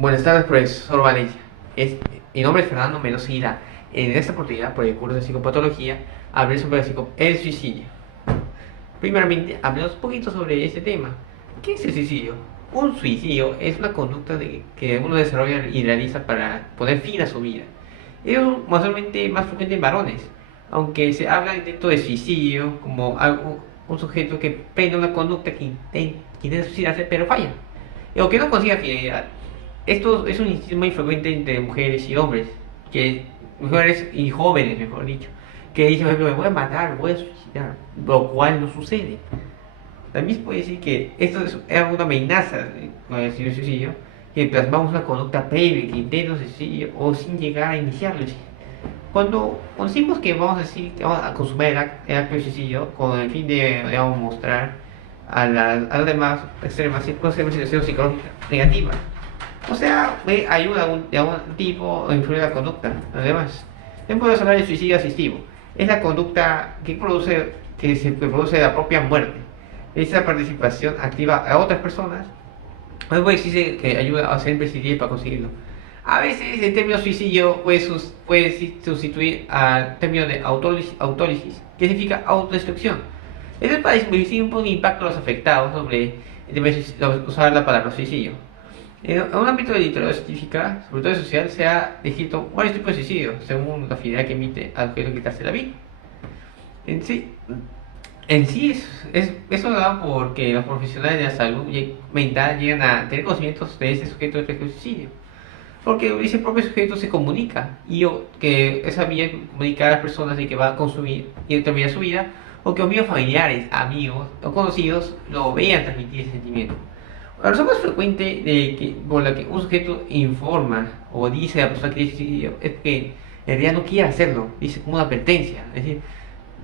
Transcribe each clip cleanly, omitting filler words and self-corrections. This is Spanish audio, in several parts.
Buenas tardes, profesor Valencia. Mi nombre es Fernando Mendoza Aguilar. En esta oportunidad, por el curso de psicopatología, hablaré sobre el suicidio. Primeramente, hablemos un poquito sobre este tema. ¿Qué es el suicidio? Un suicidio es una conducta que uno desarrolla y realiza para poner fin a su vida. Es mayormente más frecuente en varones, aunque se habla de intento de suicidio como un sujeto que prende una conducta que intenta suicidarse pero falla, o que no consigue finalidad. Esto es un instinto muy frecuente entre mujeres y hombres, que mujeres y jóvenes, mejor dicho, que dicen, por ejemplo, me voy a matar, me voy a suicidar, lo cual no sucede. También se puede decir que esto es una amenaza con el suicidio, que plasmamos una conducta previa, que intenta un suicidio o sin llegar a iniciarlo. Cuando decimos que vamos a decir que vamos a consumir el acto de suicidio con el fin de, digamos, mostrar a las demás extremas situación psicológica negativa. O sea, ayuda de algún tipo o influye la conducta. Además, también podemos hablar de suicidio asistivo. Es la conducta que se produce la propia muerte. Esa participación activa a otras personas. Luego existe que ayuda a ser imprescindible para conseguirlo. A veces el término suicidio puede sustituir al término de autólisis, que significa autodestrucción. Esto es para disminuir un poco el impacto de los afectados sobre usar la palabra suicidio. En un ámbito de literatura científica, sobre todo social, se ha descrito varios tipos de suicidio, según la finalidad que emite al objeto de quitarse la vida. En sí, eso da porque los profesionales de la salud mental llegan a tener conocimientos de este sujeto de riesgo de suicidio. Porque ese propio sujeto se comunica y que esa vía comunica a las personas de que va a consumir y terminar su vida, o que amigos familiares, amigos o conocidos lo vean transmitir ese sentimiento. La razón más frecuente por la que un sujeto informa o dice a la persona que tiene suicidio es que en realidad no quiere hacerlo, dice como una advertencia, es decir,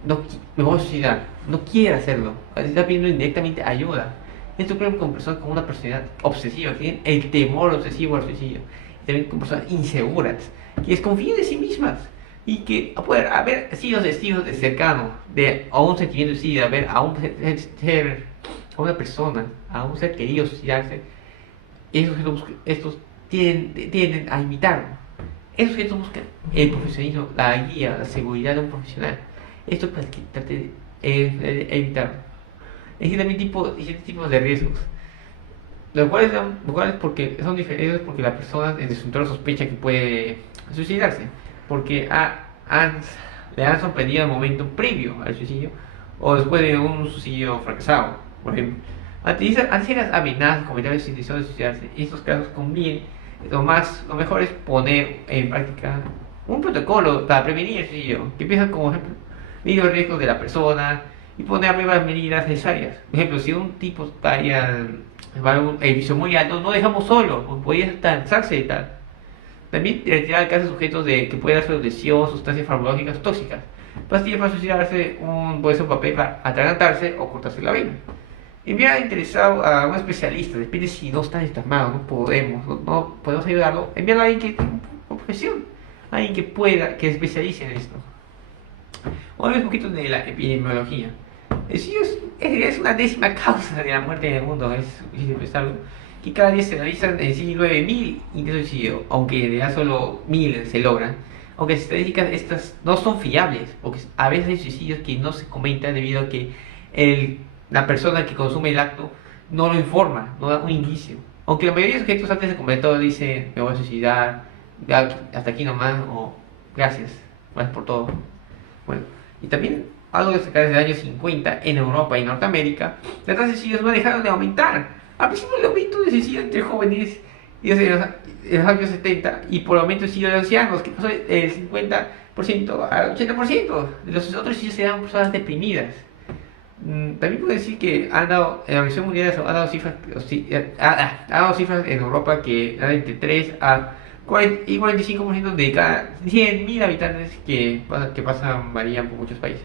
no, me voy a suicidar, no quiere hacerlo, está pidiendo indirectamente ayuda. Esto ocurre con personas con una personalidad obsesiva, que tienen el temor obsesivo al suicidio, y también con personas inseguras, que desconfían de sí mismas y que pueden haber sido testigos de cercano a un sentimiento de suicidio, a ver a un ser, a una persona, a un ser querido suicidarse. Estos tienden a imitarlo. Esos sujetos buscan el profesionalismo, la guía, la seguridad de un profesional. Esto para que trate de evitarlo. Existen también distintos tipos de riesgos, lo cual es porque son diferentes, porque la persona en su entorno sospecha que puede suicidarse, porque le han sorprendido el momento previo al suicidio o después de un suicidio fracasado, por ejemplo. Ante las amenazas, comentarios de intención de suicidarse, en estos casos conviene, lo mejor es poner en práctica un protocolo para prevenir el suicidio, que empieza como ejemplo, medir los riesgos de la persona y poner a prueba las medidas necesarias. Por ejemplo, si un tipo va a un edificio muy alto, no dejamos solo, porque podría cansarse de tal. También retirar al caso de sujetos que pueden dar lesión, sustancias farmacológicas tóxicas. Pastillas para suicidarse, puede ser un papel para atragantarse o cortarse la vena. Enviar interesado a un especialista, depende si no está desarmado, no podemos ayudarlo. Enviar a alguien que tenga una profesión, alguien que especialice en esto. Vamos a ver un poquito de la epidemiología. El suicidio es una décima causa de la muerte en el mundo, es difícil pensarlo. Que cada día se realizan en sí 9.000 intentos de suicidio, aunque en realidad solo 1.000 se logran. Aunque las estadísticas estas no son fiables, porque a veces hay suicidios que no se comentan debido a que la persona que consume el acto no lo informa, no da un indicio. Aunque la mayoría de sujetos antes de comentar dicen me voy a suicidar, hasta aquí nomás, o gracias por todo. Bueno, y también algo de sacar desde el año 50 en Europa y Norteamérica, las tasas de suicidios no dejaron de aumentar. Al principio el aumento de suicidio entre jóvenes y desde los años 70, y por el aumento de suicidio de ancianos, que pasó del 50% al 80%. De los otros suicidios eran personas deprimidas. También puedo decir que la Organización Mundial ha dado cifras en Europa que dan entre 3 a 45% de cada 100.000 habitantes que pasan, varían por muchos países.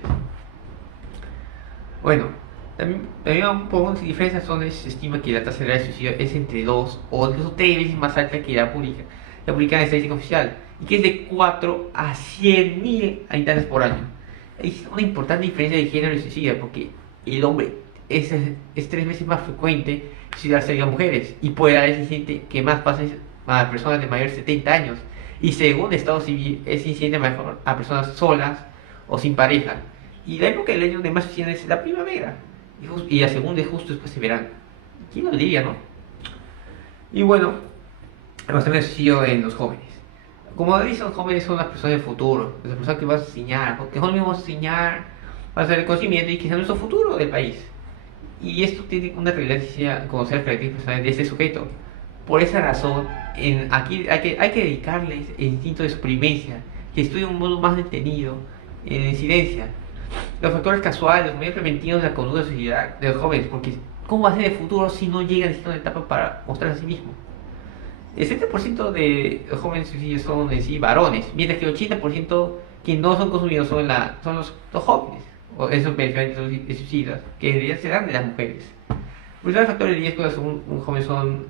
Bueno, también por diferentes razones se estima que la tasa real de suicidio es entre 2 o incluso 3 veces más alta que la publicada en estadística oficial, y que es de 4 a 100.000 habitantes por año. Hay una importante diferencia de género y suicidio, porque el hombre es 3 veces más frecuente suicidarse que las mujeres, y puede haber gente que más a personas de mayores de 70 años. Y según Estado civil, es incidente mejor a personas solas o sin pareja. Y la época del año de más suicidio es la primavera. Y la segunda es justo después de verano. ¿Quién lo diría, no? Y bueno, además también el suicidio en los jóvenes. Como dicen, los jóvenes son las personas del futuro, las personas que vas a enseñar, que nosotros mismos vamos a enseñar, vas a hacer el conocimiento y que sea nuestro futuro del país. Y esto tiene una relevancia conocer las características personales de este sujeto. Por esa razón, aquí hay que dedicarles el instinto de supervivencia, que estudie un modo más detenido en la incidencia. Los factores casuales, los medios preventivos de la conducta suicida de los jóvenes, porque ¿cómo va a ser el futuro si no llegan a una etapa para mostrarse a sí mismo? El 70% de los jóvenes suicidios son en sí varones, mientras que el 80% que no son consumidos son los jóvenes, o esos beneficiarios de suicidas, que deberían ser de las mujeres. Los factores de riesgo de un joven son,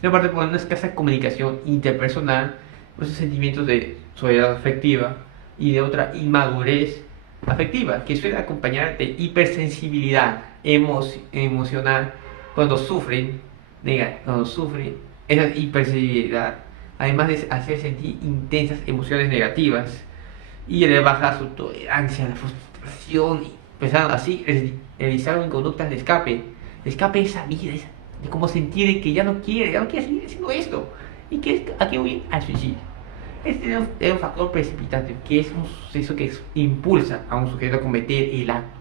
de parte, por una escasa comunicación interpersonal, esos sentimientos de soledad afectiva y de otra inmadurez afectiva, que suele acompañar de hipersensibilidad emocional cuando sufren esa hipersensibilidad, además de hacer sentir intensas emociones negativas y de baja su tolerancia a la frustración, y empezando así realizar conductas de escape de esa vida, de cómo sentir que ya no quiere seguir haciendo esto, y que es aquí voy al suicidio. Este es un factor precipitante, que es un suceso que impulsa a un sujeto a cometer el acto,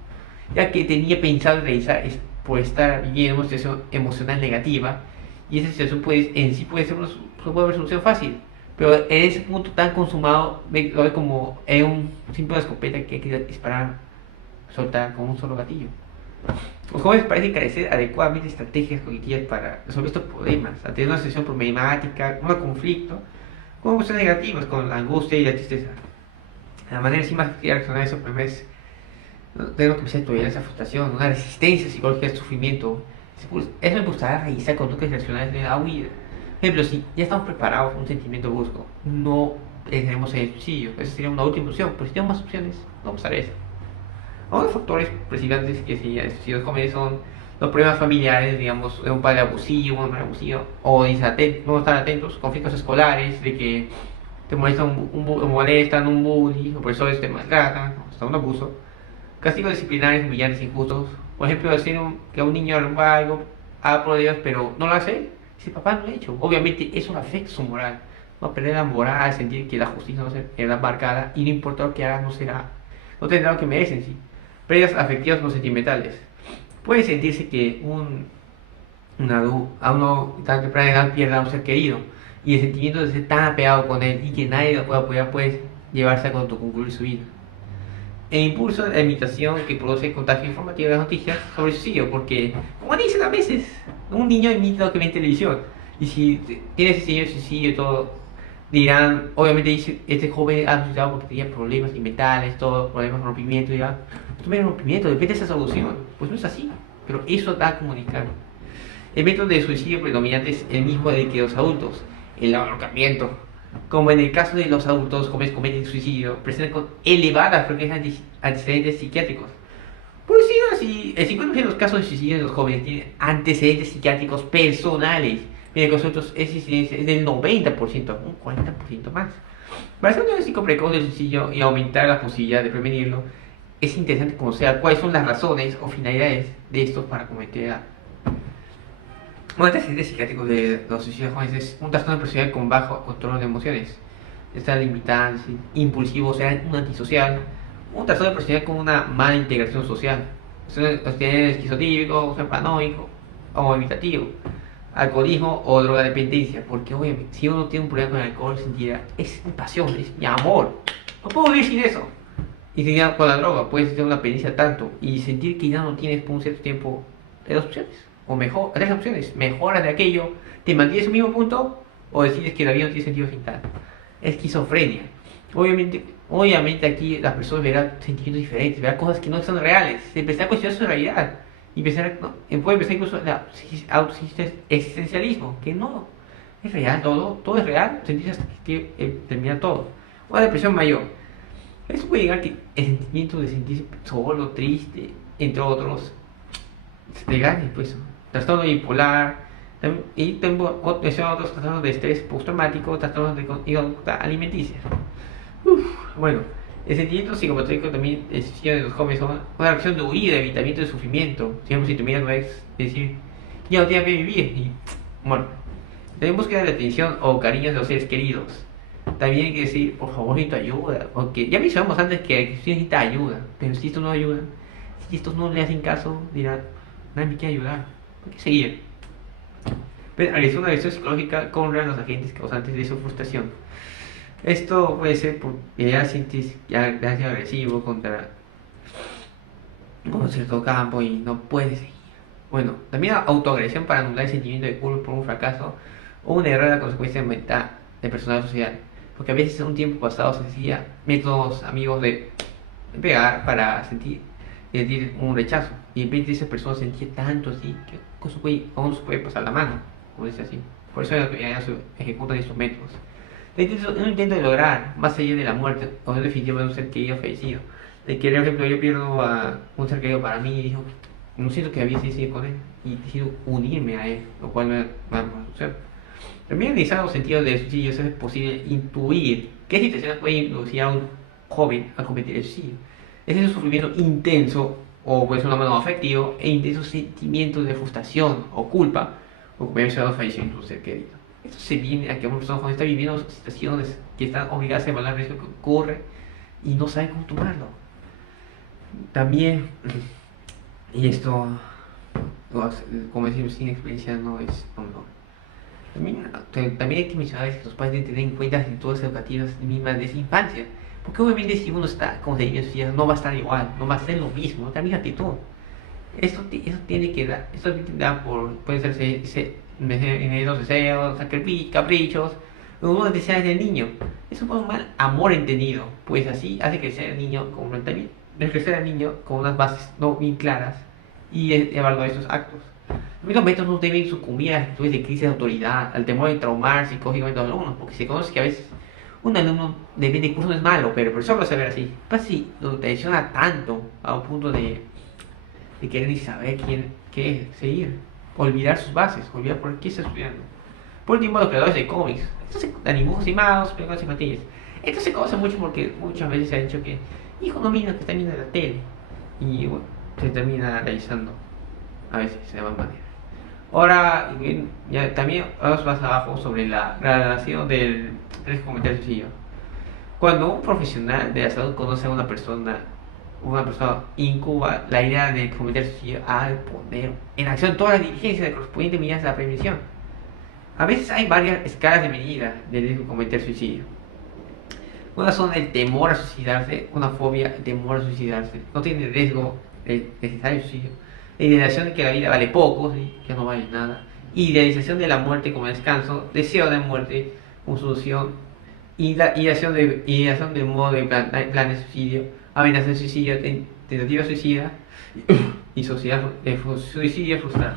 ya que tenía pensado realizar por estar viviendo una situación emocional negativa, y esa situación puede ser una resolución fácil, pero en ese punto tan consumado lo ve como en un simple escopeta que hay que disparar, soltar con un solo gatillo. Los jóvenes parecen carecer adecuadamente de estrategias cognitivas para resolver estos problemas, ante una situación problemática, un conflicto, con emociones negativas, con la angustia y la tristeza. La manera más de reaccionar a esos problemas tenemos que empezar a tolerar esa frustración, una resistencia psicológica al sufrimiento. Eso impulsará a realizar conductas reaccionarias de la huida. Por ejemplo, si ya estamos preparados para un sentimiento brusco, no pensaremos en el suicidio. Esa sería una última opción, pero si tenemos más opciones, no pasará eso. Algunos factores principales que si el suicidio jóvenes son los problemas familiares, digamos, de un padre abusivo, una madre abusiva, o de no estar atentos, conflictos escolares, de que te molestan un bully, o profesores te maltratan, o hasta un abuso. Castigos disciplinarios humillantes e injustos. Por ejemplo, decir que a un niño rompa algo, haga problemas, pero no lo hace, si papá no lo ha hecho. Obviamente eso afecta su moral. Va a perder la moral, sentir que la justicia no será marcada y no importa lo que haga, no tendrá lo que merecen, sí. Pérdidas afectivas o sentimentales. Puede sentirse que a uno tan temprana edad pierda a un ser querido y el sentimiento de ser tan apegado con él y que nadie lo pueda apoyar puede llevarse a concluir su vida. El impulso de la imitación que produce el contagio informativo de las noticias sobre el suicidio, porque, como dicen a veces, un niño imita lo que ve en televisión. Y si tiene ese señor suicidio y todo, dirán, obviamente dice, este joven ha suicidado porque tenía problemas mentales, todo, problemas de rompimiento, y dirán, tú me rompimiento, depende de esa solución. Pues no es así, pero eso da a comunicar. El método de suicidio predominante es el mismo del que los adultos, el ahorcamiento. Como en el caso de los adultos jóvenes cometen suicidio, presentan con elevadas frecuencias antecedentes psiquiátricos. Por decirlo así, el 50% de los casos de suicidio de los jóvenes tienen antecedentes psiquiátricos personales, mientras que los otros esa incidencia es del 90%, un 40% más. Para hacer un diagnóstico precoz del suicidio y aumentar la posibilidad de prevenirlo, es interesante conocer cuáles son las razones o finalidades de estos para cometer un antecedente psiquiátrico de los suicidios jóvenes es un trastorno de personalidad con bajo control de emociones. Está limitante, impulsivo, será un antisocial. Un trastorno de personalidad con una mala integración social. Tiene esquizotípico, ser paranoico o imitativo. Alcoholismo o drogadependencia. Porque obviamente, si uno tiene un problema con el alcohol, sentirá, es mi pasión, es mi amor. No puedo vivir sin eso. Y si con la droga, puedes tener una dependencia tanto y sentir que ya no tienes por un cierto tiempo de dos opciones. O mejor, tres opciones. Mejoras de aquello, te mantienes en el mismo punto o decides que la vida no tiene sentido sin tal. Esquizofrenia. Obviamente aquí las personas verán sentimientos diferentes, verán cosas que no son reales. Se empezará a cuestionar su realidad. Y puede empezar incluso el existencialismo, que no es real todo es real, sentirse hasta que termina todo. Una depresión mayor. Eso puede llegar a que el sentimiento de sentirse solo, triste, entre otros, se te gane, pues. Trastorno bipolar, Y tengo otros trastornos de estrés postraumático, trastornos de conducta alimenticia. Bueno, el sentimiento psicopatológico también de los jóvenes son una reacción de huida, evitamiento de sufrimiento. Siempre si tu miedo es decir, ya no tengo que vivir. Y bueno, también búsqueda de atención o cariños de los seres queridos. También hay que decir, por favor, necesito ayuda. Porque ya mencionamos antes que sí necesita ayuda. Pero si esto no ayuda, si estos no le hacen caso, dirán, nadie me quiere ayudar. ¿Por qué seguir? Pero realizó una revisión psicológica con los agentes causantes de su frustración. Esto puede ser porque ya sientes ya agresivo contra un cierto campo y no puedes seguir. Bueno, también autoagresión para anular el sentimiento de culpa por un fracaso o una error a consecuencia mental de personal social. Porque a veces en un tiempo pasado se hacía métodos amigos de pegar para sentir un rechazo. Y en vez de esa persona sentía tanto así que aún no se puede pasar la mano, como dice así. Por eso ya se ejecutan estos métodos. Un intento de lograr, más allá de la muerte o en definitiva de un ser querido fallecido. De que, por ejemplo, yo pierdo a un ser querido para mí y digo, no siento que había sido con él y decido unirme a él, lo cual me va a suceder. También analizar los sentidos de suicidio es posible intuir qué situaciones pueden inducir a un joven a cometer el suicidio. Es ese sufrimiento intenso o pues un mano afectivo e intensos sentimientos de frustración o culpa o como he mencionado fallecimiento de un ser querido. Esto se viene a que una persona está viviendo situaciones que están obligadas a evaluar el riesgo que ocurre y no sabe cómo tomarlo. También, y esto, como decimos, sin experiencia no es no. También hay que mencionar que los padres deben tener en cuenta las actitudes educativas mismas de esa infancia. Porque obviamente si uno está con niños no va a estar igual, no va a ser lo mismo, la misma actitud. Esto tiene que dar, esto da por, puede ser los deseos, caprichos, unos deseos del niño. Eso es un mal amor entendido, pues así hace crecer al niño también, crecer al niño con unas bases no bien claras y evaluar esos actos. Los métodos no deben sucumbir a actitudes de crisis de autoridad, al temor de traumar psicológicamente a los alumnos, porque se conoce que a veces un alumno de curso no es malo, pero el profesor lo va a saber así. Pasa si lo tensiona tanto a un punto de querer ni saber qué seguir, olvidar sus bases, olvidar por qué está estudiando. Por último, los creadores de cómics, estos dibujos animados, películas infantiles. Esto se conoce mucho porque muchas veces se ha dicho que, hijo, no mira que está viendo la tele. Y bueno, se termina realizando a veces de esa manera. Ahora, ya también vamos más abajo sobre la gradación del riesgo de cometer suicidio. Cuando un profesional de la salud conoce a una persona incuba la idea de cometer suicidio al poner en acción todas las diligencias correspondientes medidas a la prevención. A veces hay varias escalas de medida del riesgo de cometer suicidio. Una son el temor a suicidarse, una fobia, el temor a suicidarse. No tiene riesgo necesario suicidio. La idealización de que la vida vale poco, ¿sí? Que no vale nada. Idealización de la muerte como descanso, deseo de muerte como solución, ideación del modo de plan de suicidio, amenaza de suicidio, tentativa suicida y suicidio frustrado.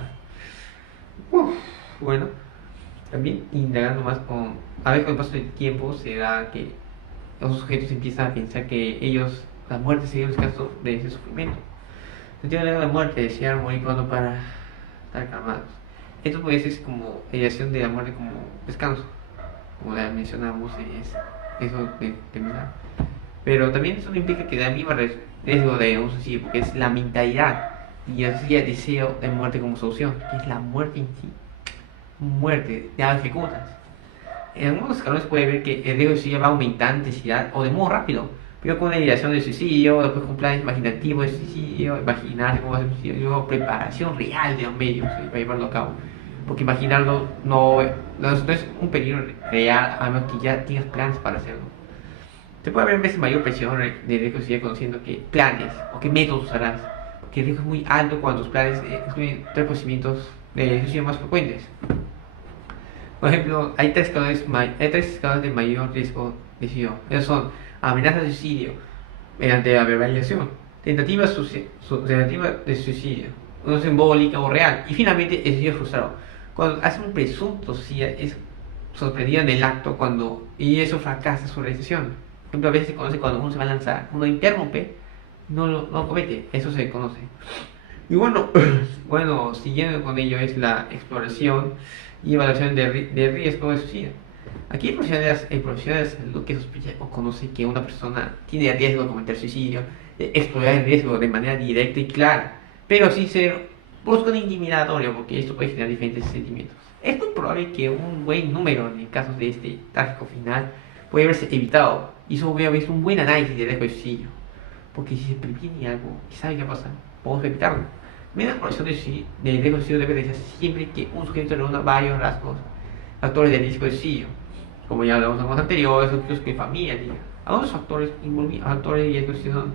Bueno, también indagando más a veces con el paso del tiempo se da que los sujetos empiezan a pensar que la muerte sería un descanso de ese sufrimiento. Sentido de la muerte, desear morir pronto para estar calmados. Esto puede ser como ideación de la muerte como descanso, como la mencionamos, eso de terminar. Pero también eso no implica que da mismo riesgo de un suicidio, porque es la mentalidad y así el deseo de muerte como solución, que es la muerte en sí. Muerte, ya lo ejecutas. En algunos escalones puede ver que el riesgo de suicidio va a aumentar en intensidad o de modo rápido, pero con la ideación del suicidio, después con planes imaginativos de suicidio, imaginar cómo va a ser el suicidio, y luego preparación real de los medios para llevarlo a cabo. Porque imaginarlo no es un peligro real, a menos que ya tengas planes para hacerlo. Se puede haber veces mayor presión de riesgo de suicidio conociendo qué planes o qué métodos usarás, porque el riesgo es muy alto cuando los planes incluyen tres procedimientos de suicidio más frecuentes. Por ejemplo, hay tres escalas de mayor riesgo de suicidio. Esos son amenaza de suicidio mediante la verbalización, tentativa de suicidio, una simbólica o real, y finalmente el suicidio frustrado. Cuando hace un presunto suicidio es sorprendido en el acto y eso fracasa su realización. Por ejemplo, a veces se conoce cuando uno se va a lanzar, uno interrumpe, no lo comete, eso se conoce. Y bueno, bueno, siguiendo con ello es la exploración y evaluación de riesgo de suicidio. Aquí hay profesionales de salud que sospechan o conocen que una persona tiene riesgo de cometer suicidio, de explorar el riesgo de manera directa y clara, pero sin ser brusco ni intimidatorio, porque esto puede generar diferentes sentimientos. Es muy probable que un buen número de casos de este trágico final puede haberse evitado, y eso hubiera visto un buen análisis de riesgo de suicidio, porque si se previene algo y sabe qué pasa, podemos evitarlo. La exploración de riesgo de suicidio debe de ser siempre que un sujeto reúna varios rasgos factores de riesgo de suicidio, como ya hablamos en los anteriores, otros que familia, diga. Algunos factores de riesgo de suicidio son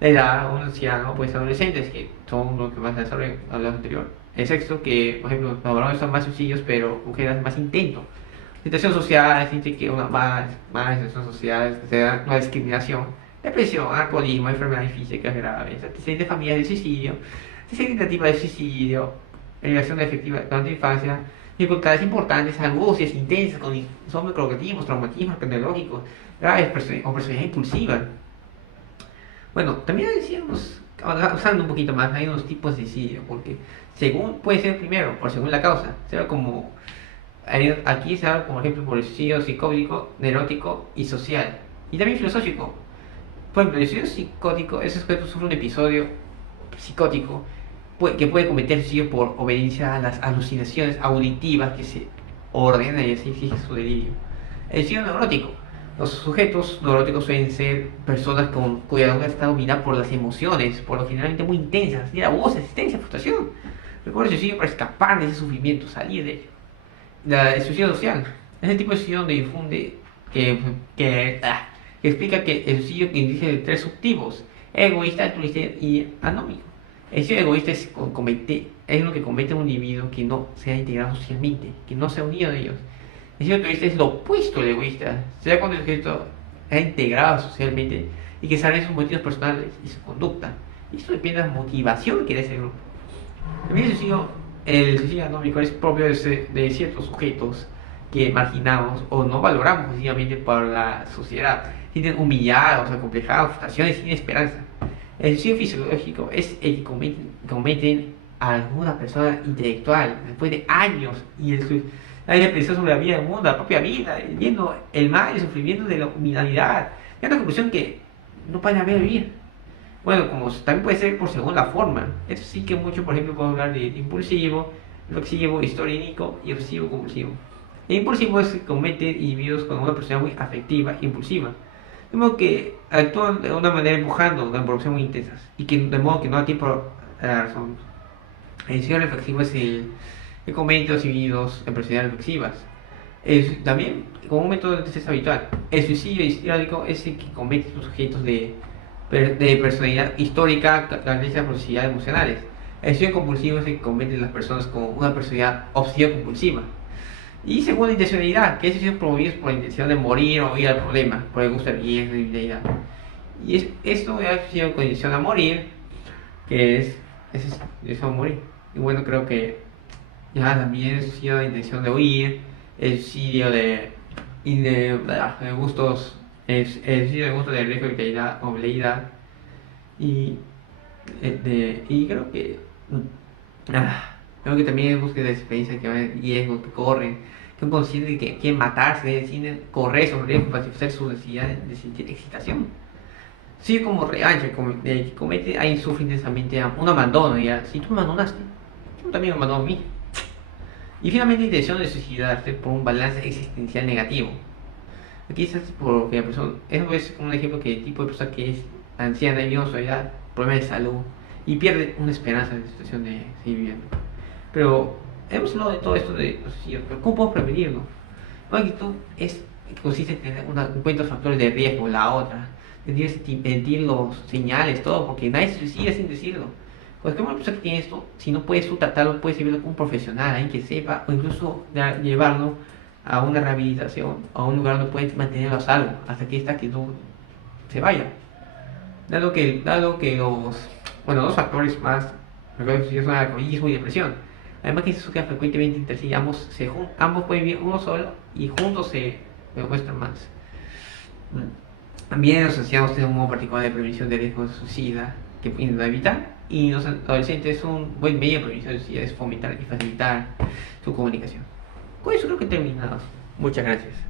la edad, un anciano, pues adolescentes, que son los que más se desarrollan, hablamos anterior. El sexo, que por ejemplo, los varones son más suicidios, pero mujeres más intentos. Situación social, siente que una más situación social, se da una discriminación, depresión, alcoholismo, enfermedades físicas graves, antecedentes familiares de suicidio, tentativa de suicidio, relación efectiva durante la infancia, dificultades importantes, angustias intensas con insomnio cronotípicos, traumatismos tecnológicos, graves o personalidad impulsiva. Bueno, también decíamos, usando un poquito más, hay unos tipos de suicidio, porque según puede ser primero, por según la causa, será como aquí se habla como ejemplo por el suicidio psicótico, neurótico y social, y también filosófico. Por ejemplo, el suicidio psicótico, ese sujeto sufre un episodio psicótico que puede cometer suicidio por obediencia a las alucinaciones auditivas que se ordenan y así exige su delirio. El suicidio neurótico. Los sujetos neuróticos suelen ser personas cuya conducta está dominada por las emociones, por lo generalmente muy intensas, de la voz, existencia, frustración. Recuerda el suicidio para escapar de ese sufrimiento, salir de ello. El suicidio social es el tipo de suicidio donde difunde que, que explica que el suicidio indica de tres subtipos: egoísta, altruista y anómico. El suicidio egoísta es lo que comete un individuo que no se ha integrado socialmente, que no se ha unido a ellos. El suicidio altruista es lo opuesto al egoísta, sea cuando el sujeto ha integrado socialmente y que sabe sus motivos personales y su conducta. Y esto depende de la motivación que da ese grupo. También el suicidio anómico es propio de ciertos sujetos que marginamos o no valoramos positivamente para la sociedad, sienten humillados, acomplejados, frustraciones sin esperanza. El suicidio fisiológico es el que cometen a alguna persona intelectual después de años y hay reflexión sobre la vida del mundo, la propia vida, viendo el mal y el sufrimiento de la humanidad. Y una conclusión que no pueden haber vivir. Bueno, como también puede ser por segunda forma. Esto sí que mucho, por ejemplo, podemos hablar de impulsivo, reflexivo, histriónico y obsesivo compulsivo. El impulsivo es que comete individuos con una personalidad muy afectiva e impulsiva, de modo que actúan de una manera empujando, de producción muy intensas, y que de modo que no da tiempo a la razón. El suicidio reflexivo es el que comete los individuos en personalidades reflexivas. También, como un método de test habitual, el suicidio histriónico es el que comete los sujetos de personalidad histórica, características por necesidades emocionales. El suicidio compulsivo es el que cometen las personas con una personalidad obsesiva compulsiva. Y segunda intencionalidad, que es suicidio promovido por la intención de morir o ir al problema, por el gusto de riesgo y debilidad. Y esto es suicidio con intención a morir, que es eso a morir. Y bueno, creo que ya también el suicidio de intención de huir, el suicidio de gustos, el suicidio de gusto de riesgo de vitalidad o veleidad. Y creo que también es búsqueda de experiencia que van riesgos que corren, que son conscientes de que quieren matarse, deciden correr sobre riesgos para satisfacer su necesidad de sentir excitación. Sí, como revancha, que comete, ahí sufre intensamente un abandono, ya. Si tú me abandonaste, tú también me abandonas a mí. Y finalmente, intención de suicidarse por un balance existencial negativo. Aquí es porque la persona, eso es un ejemplo que el tipo de persona que es anciana y vive en soledad, problemas de salud y pierde una esperanza de la situación de seguir viviendo. Pero hemos hablado de todo esto de los suicidios, pero ¿cómo podemos prevenirlo? Una actitud consiste en tener en cuenta los factores de riesgo, la otra, sentir los señales, todo, porque nadie se suicida sin decirlo. Pues como una persona que tiene esto, si no puedes tú tratarlo, puedes llevarlo con un profesional, alguien que sepa, o incluso llevarlo a una rehabilitación, a un lugar donde puedes mantenerlo a salvo, hasta que esta actitud se vaya. Dado que dos factores más frecuentes son el alcoholismo y depresión. Además que se sucede frecuentemente entre sí, ambos pueden vivir uno solo y juntos se demuestran más. También los ancianos tienen un modo particular de prevención de riesgos de suicida que pueden evitar. y los adolescentes un buen medio para iniciar es fomentar y facilitar su comunicación. Con eso creo que terminamos. Muchas gracias.